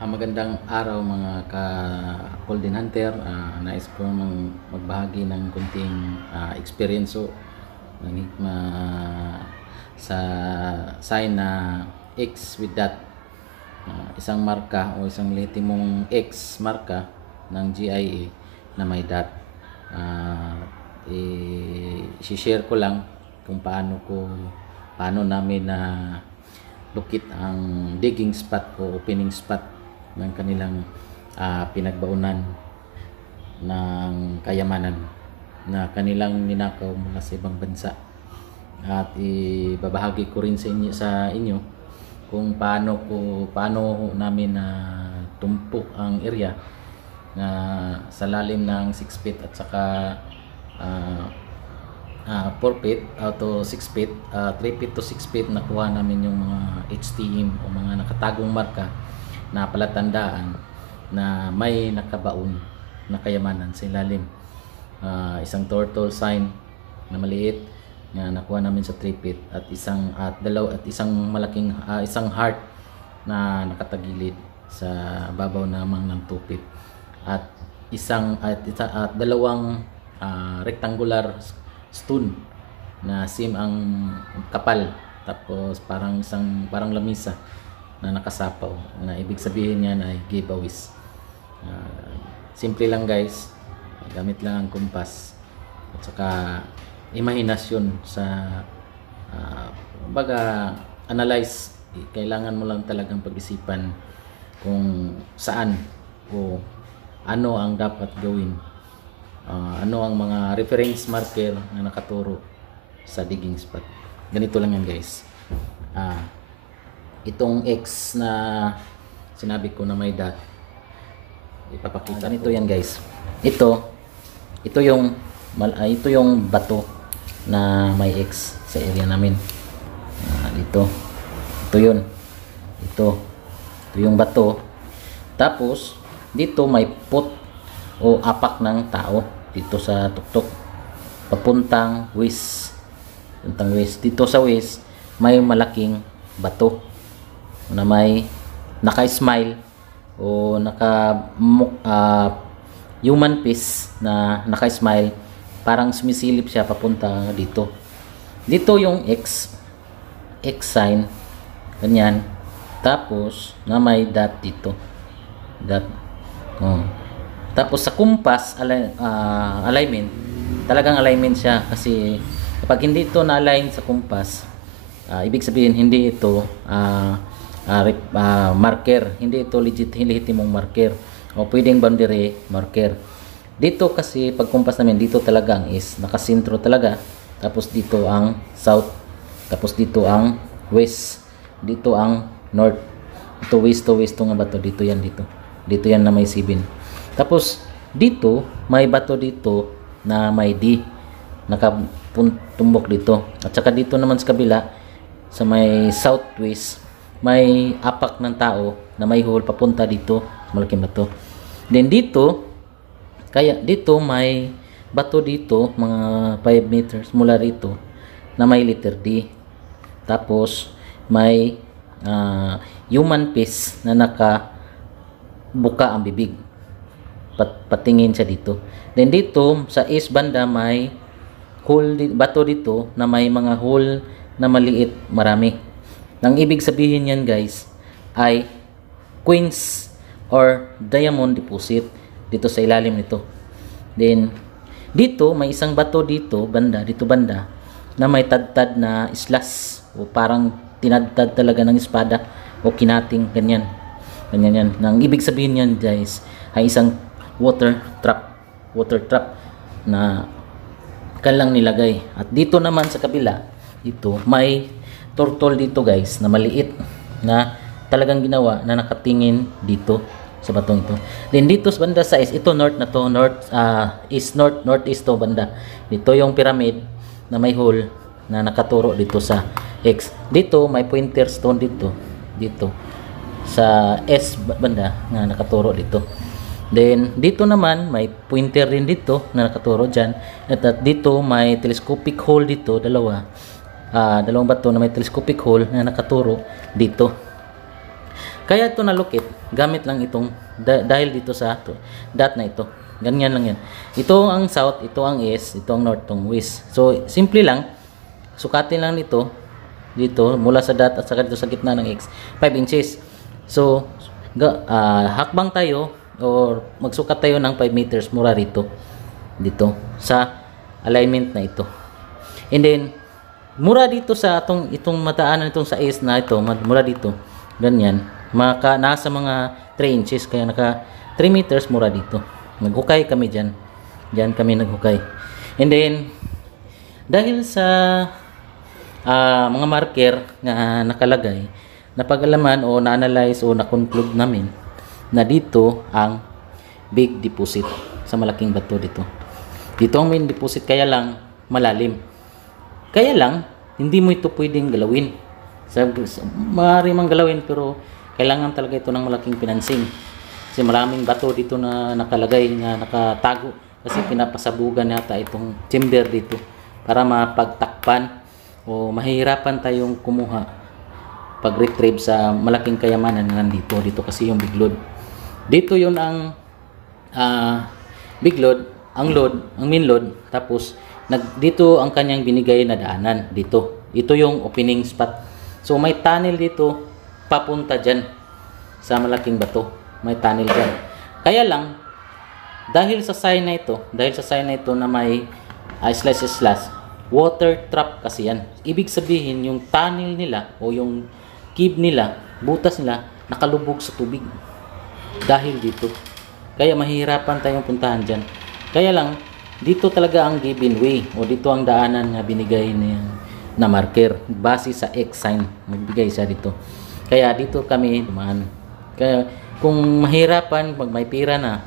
Magandang araw mga ka-Golden Hunter. Nais ko magbahagi ng kunting experience sa sign na X with that. Isang marka o isang lehitimong X marka ng GIA na may dot. I-share ko lang kung paano namin na lukit ang digging spot o opening spot ng kanilang pinagbaunan ng kayamanan na kanilang ninakaw mula sa ibang bansa. At ibabahagi ko rin sa inyo kung paano namin tumpok ang area na sa lalim ng 6 feet at saka 4 feet to 6 feet, 3 feet to 6 feet nakuha namin yung mga HTM o mga nakatagong marka na palatandaan na may nakabaon na kayamanan sa ilalim. Isang turtle sign na maliit na nakuha namin sa 3 feet at isang malaking isang heart na nakatagilid sa babaw namang ng 2 feet at dalawang rectangular stone na sim ang kapal, tapos parang lamisa na nakasapaw, na ibig sabihin niyan ay giveaways. Simple lang guys, gamit lang ang kumpas at saka imahinasyon sa analyze. Kailangan mo lang talagang pag-isipan kung saan o ano ang dapat gawin, ano ang mga reference marker na nakaturo sa digging spot. Ganito lang yan guys. Itong X na sinabi ko na may dot, ipapakita ganito yan guys. Ito yung bato na may X sa area namin. Ito yung bato. Tapos dito may put o apak ng tao dito sa tuktok papuntang west. Dito sa west may malaking bato na may naka-smile o human face na naka-smile, parang sumisilip siya papunta dito. Dito yung X sign, ganyan. Tapos na may dot dito, dot. Tapos sa kumpas alignment, talagang alignment siya, kasi kapag hindi ito na-align sa kumpas, ibig sabihin hindi ito marker, hindi ito lehitimong marker o pwedeng boundary marker. Dito kasi pag kumpas namin, dito talaga ang is nakasentro talaga, tapos dito ang south, tapos dito ang west, dito ang north, ito west to nga bato, dito yan na may 7. Tapos dito may bato dito na may D nakatumbok dito, at saka dito naman sa kabila sa may southwest may apak ng tao na may hole papunta dito sa malaking bato. Then dito may bato dito mga 5 meters mula rito na may letter D. Tapos may human face na nakabuka ang bibig, patingin siya dito. Then dito sa east banda may bato dito na may mga hole na maliit, marami. Nang ibig sabihin yan guys ay queens or diamond deposit dito sa ilalim nito. Then dito may isang bato dito banda na may tadtad na slash o parang tinadtad talaga ng espada o kinating, ganyan yan. Nang ibig sabihin yan guys ay isang water trap na kanilang nilagay. At dito naman sa kabila, dito may turtle dito guys na maliit na talagang ginawa na nakatingin dito sa batong ito. Then dito sa banda sa east, ito north na to, northeast to banda. Dito yung pyramid na may hole na nakaturo dito sa X. Dito may pointer stone dito sa S banda na nakaturo dito. Then dito naman may pointer rin dito na nakaturo dyan, at dito may telescopic hole dito, dalawang bato na may telescopic hole na nakaturo dito. Kaya ito nalukit, gamit lang itong, dahil dito sa dot na ito. Ganyan lang yan. Ito ang south, ito ang east, ito ang north, itong west. So, simple lang, sukatin lang nito, dito, mula sa dot at saka dito sa gitna ng X, 5 inches. So, hakbang tayo, or magsukat tayo ng 5 meters mula rito, dito, sa alignment na ito. And then, mura dito sa itong mataanan itong sa east na ito, mura dito, ganyan, nasa mga 3 inches, kaya naka 3 meters mura dito. Naghukay kami dyan. Dyan kami naghukay. And then, dahil sa mga marker na nakalagay, napag-alaman o na-analyze o na-conclude namin na dito ang big deposit sa malaking bato dito. Dito ang main deposit, kaya lang malalim. Kaya lang, hindi mo ito pwedeng galawin. Maaari mang galawin, pero kailangan talaga ito ng malaking financing. Kasi maraming bato dito na nakalagay, na nakatago. Kasi pinapasabugan yata itong chamber dito para mapagtakpan o mahihirapan tayong kumuha pag-retrieve sa malaking kayamanan na nandito. Dito kasi yung big load. Dito yun ang big load, ang main load. Tapos, dito ang kanyang binigay na daanan. Dito. Ito yung opening spot. So, may tunnel dito papunta dyan sa malaking bato. May tunnel dyan. Kaya lang, dahil sa sign na ito na may slash, water trap kasi yan. Ibig sabihin, yung tunnel nila o yung cave nila, butas nila, nakalubog sa tubig. Dahil dito. Kaya mahihirapan tayong puntahan dyan. Kaya lang, dito talaga ang given way o dito ang daanan na binigay na marker. Base sa X sign, magbigay siya dito. Kaya dito kami dumaan. Kaya kung mahirapan, pag may pira na,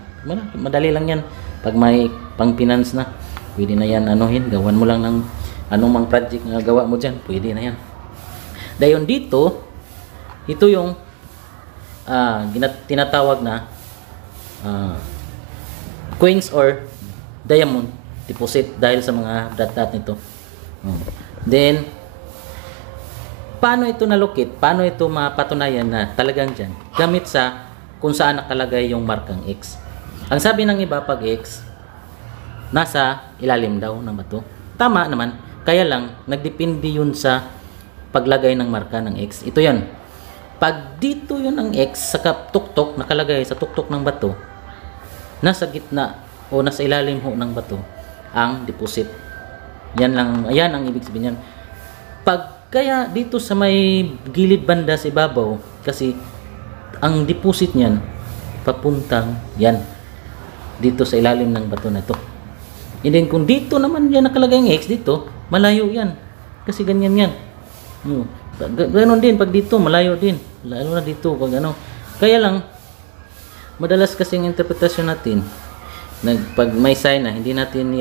madali lang yan. Pag may pang-finance na, pwede na yan anuhin. Gawan mo lang ng anong mang project na gawa mo dyan, pwede na yan. Dayon dito, ito yung tinatawag na coins or diamond deposit dahil sa mga dot-dot nito. Then, paano ito nalukit? Paano ito mapatunayan na talagang dyan? Gamit sa kung saan nakalagay yung markang X. Ang sabi ng iba, pag X, nasa ilalim daw ng bato. Tama naman. Kaya lang, nagdepende yun sa paglagay ng marka ng X. Ito yan. Pag dito yun ang X, sa tuktok, nakalagay sa tuktok ng bato, nasa gitna o nasa ilalim ho ng bato, ang deposit. Yan ang ibig sabihin yan. Kaya dito sa may gilid banda sa ibabaw, kasi ang deposit niyan papuntang yan dito sa ilalim ng bato na to. And then kung dito naman yan nakalagay ang X dito, malayo yan. Kasi ganyan yan. Ganon din pag dito, malayo din. Lalo na dito pag ano. Kaya lang madalas kasi ang interpretasyon natin pag may sign na hindi natin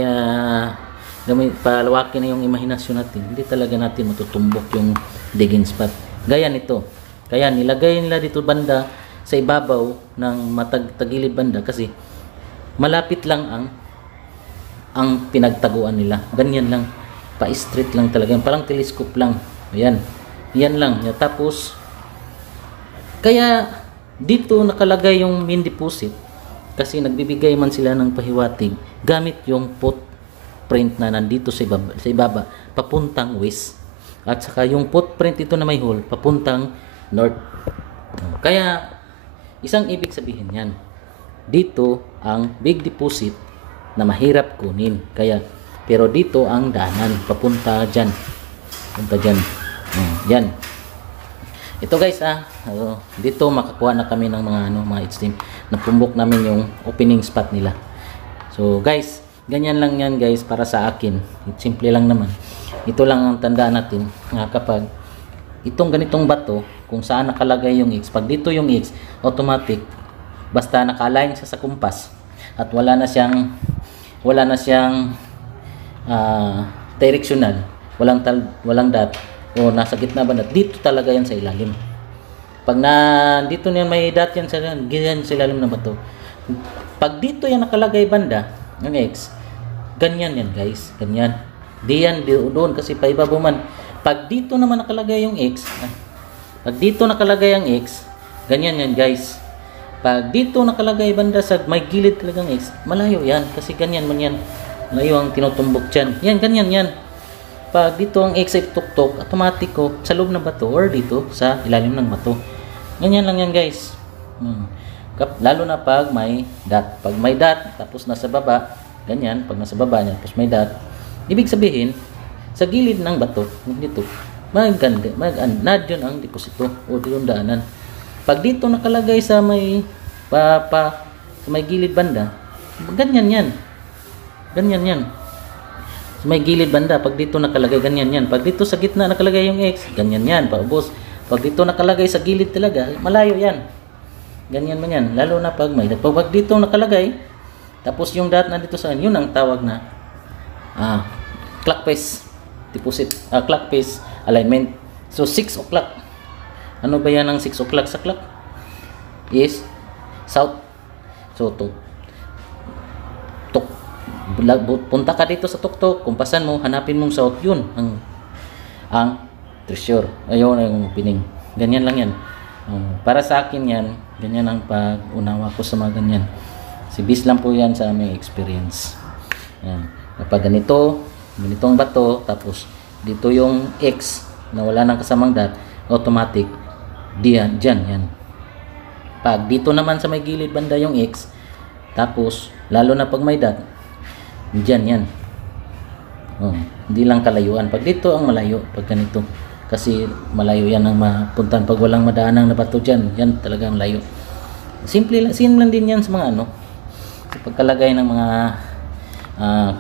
palawakin na yung imahinasyon natin, hindi talaga natin matutumbok yung digging spot. Gaya nito. Kaya nilagay nila dito banda sa ibabaw ng matagilid banda kasi malapit lang ang pinagtaguan nila. Ganyan lang. Pa-straight lang talaga. Parang telescope lang. Ayan. Yan lang. Tapos, kaya dito nakalagay yung main deposit kasi nagbibigay man sila ng pahiwatig gamit yung footprint na nandito sa ibaba papuntang west. At saka yung footprint ito na may hole papuntang north. Kaya isang ibig sabihin yan, dito ang big deposit na mahirap kunin. Kaya pero dito ang daanan papunta dyan. Punta dyan. Yan. Ito guys dito makakuha na kami ng mga HTM. Napumbok namin yung opening spot nila. So guys, ganyan lang yan guys para sa akin. Simple lang naman. Ito lang ang tandaan natin nga kapag itong ganitong bato, kung saan nakalagay yung X, pag dito yung X, automatic, basta naka-align siya sa kumpas at wala na siyang directional, walang dot o nasa gitna ba, dito talaga yan sa ilalim. Pag dito niyan may dot yan sa ilalim ng bato, pag dito yan nakalagay banda ng X, ganyan yan guys, ganyan. Di yan doon kasi paibabaw man. Pag dito naman nakalagay yung X, pag dito nakalagay ang X, Ganyan yan guys. Pag dito nakalagay banda sa may gilid talagang X, malayo yan. Kasi ganyan man yan. Malayo ang tinutumbok dyan. Yan, ganyan yan. Pag dito ang X ay tuktok, automatic ko sa loob ng bato or dito sa ilalim ng bato. Ganyan lang yan guys. Lalo na pag may dot. Pag may dot, tapos nasa baba, ganyan. Pag nasa baba niya, tapos may dot. Ibig sabihin, sa gilid ng bato, dito, nad yun ang deposito o yung daanan. Pag dito nakalagay sa may sa may gilid banda, ganyan yan. Ganyan yan. Sa may gilid banda, pag dito nakalagay, ganyan yan. Pag dito sa gitna nakalagay yung X, ganyan yan. Paubos. Pag dito nakalagay sa gilid talaga, malayo yan. Ganyan man yan. Lalo na pag may dot. Pag dito nakalagay, tapos yung dot na dito sa yun ang tawag na clockwise deposit, clockwise alignment. So 6 o'clock. Ano ba yan ang 6 o'clock sa clock? Is south. So punta ka dito sa tuktok, kumpasan mo, hanapin mong south, yun ang treasure. Ayun ang pining. Ganyan lang yan. Para sa akin yan, ganyan ang pag-unawa ko sa mga ganyan. Si bis lang po yan sa aming experience. Yan. Kapag ganitong bato, tapos dito yung X na wala nang kasamang dot, automatic diyan, yan. Pag dito naman sa may gilid banda yung X, tapos lalo na pag may dot, diyan yan. Hindi lang kalayuan. Pag dito ang malayo, pag ganito. Kasi malayo yan ang mapuntahan. Pag walang madaanang na bato dyan, yan talaga ang layo. Simple lang din yan sa mga sa pagkalagay ng mga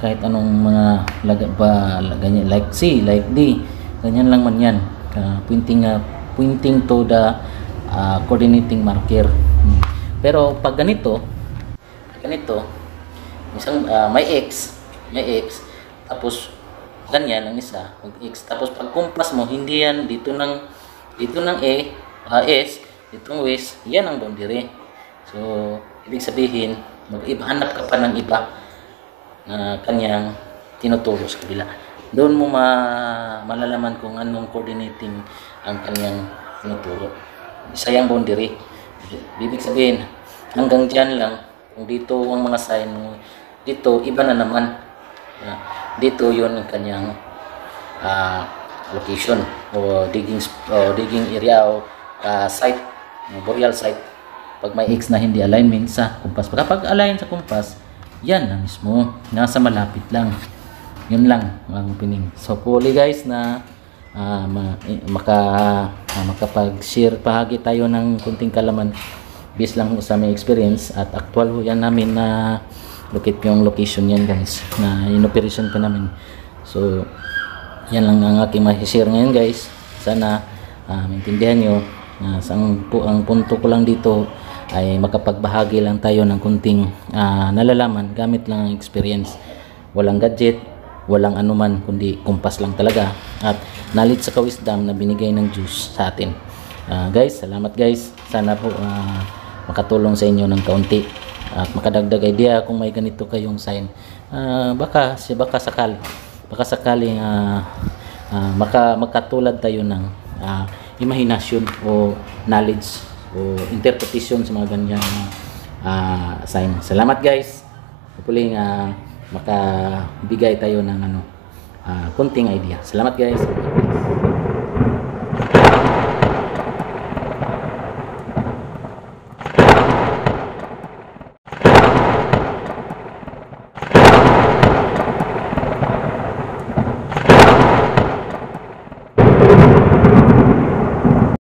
kahit anong mga ganyan, like C, like D. Ganyan lang man yan. Pointing to the coordinating marker. Pero pag ganito isang may X, tapos ganyan ang isa, X, tapos pag kumpas mo, hindi yan dito ng S, ditong west, yan ang boundary. So ibig sabihin, hanap ka pa ng iba na kanyang tinuturo sa kabila. Doon mo malalaman kung anong coordinating ang kanyang tinuturo. Isa yung boundary. Ibig sabihin, hanggang dyan lang. Kung dito ang mga sign mo, dito iba na naman. Dito yun ang kanyang location o digging area o site, boreal site. Pag may X na hindi alignment sa kumpas, kapag align sa kumpas, yan na mismo, nasa malapit lang. Yun lang ang pining. So hopefully guys na makapag-share pahagi tayo ng kunting kalaman based lang sa may experience at actual yan namin na yung location yan guys na in-operation pa namin. So yan lang ang aking ma-share ngayon guys. Sana maintindihan nyo ang punto ko lang dito ay makapagbahagi lang tayo ng kunting nalalaman gamit lang ang experience. Walang gadget, walang anuman kundi kumpas lang talaga at knowledge sa wisdom na binigay ng Diyos sa atin. Guys, salamat guys. Sana po makatulong sa inyo ng kaunti at makadagdag idea kung may ganito kayong sign. Baka sakaling makatulad tayo ng imahinasyon o knowledge o interpretation sa mga ganyan sign. Salamat guys. Hopefully makabigay tayo ng kunting idea. Salamat guys.